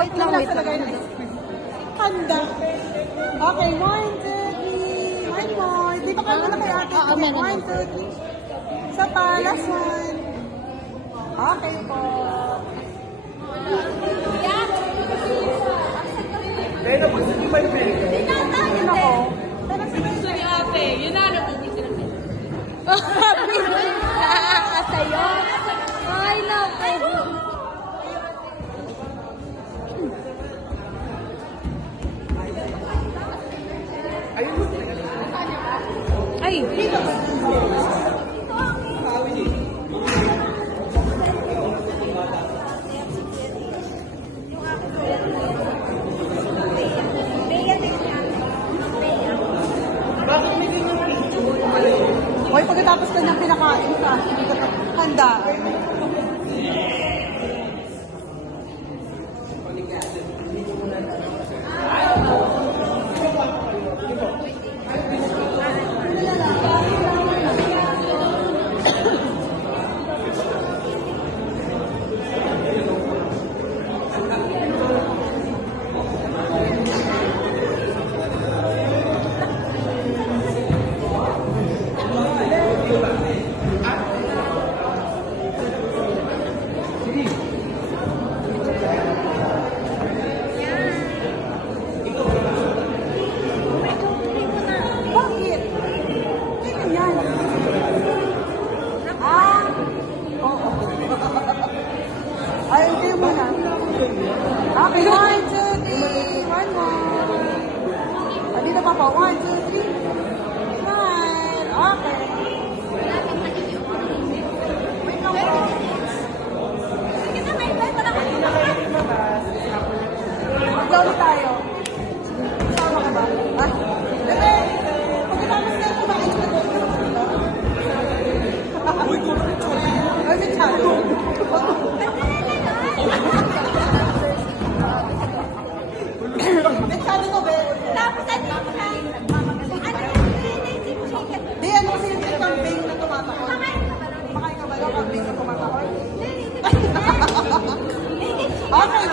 Wait lang, wait lang. Handa. Okay, 1, 2, 3. One more. Di ba kayo na kay ate? Oo, Okay, meron. 1, 2, 3. Isa pa, last one. Okay po. Pero pag sa iba yung pili. Yun ako. Pero Gusto ni ate. Yun na, napupunta na. Nakakasayo. Ay, naku. Ayun mo. Ay, Bakit may ganyan picture? Hoy, pagkatapos ka niyang pinakain ka, hindi ka handaan. Bakit? Kailan yan? Ah! Oo. Ay, hindi mo na. Okay, 1, 2, 3. One more. Dito pa po. 1, 2, 3. Smile. Okay. Wait lang po. Mag-lolo tayo. Sama ka ba? Ah, bebe! Pagkatapos na kumain ka doon. Uy, kurang choy. Ay, may chalo. May chalo to, be. Di, ano kasi yung kambing na tumatakot? Makain ka ba yung kambing na tumatakot? Okay,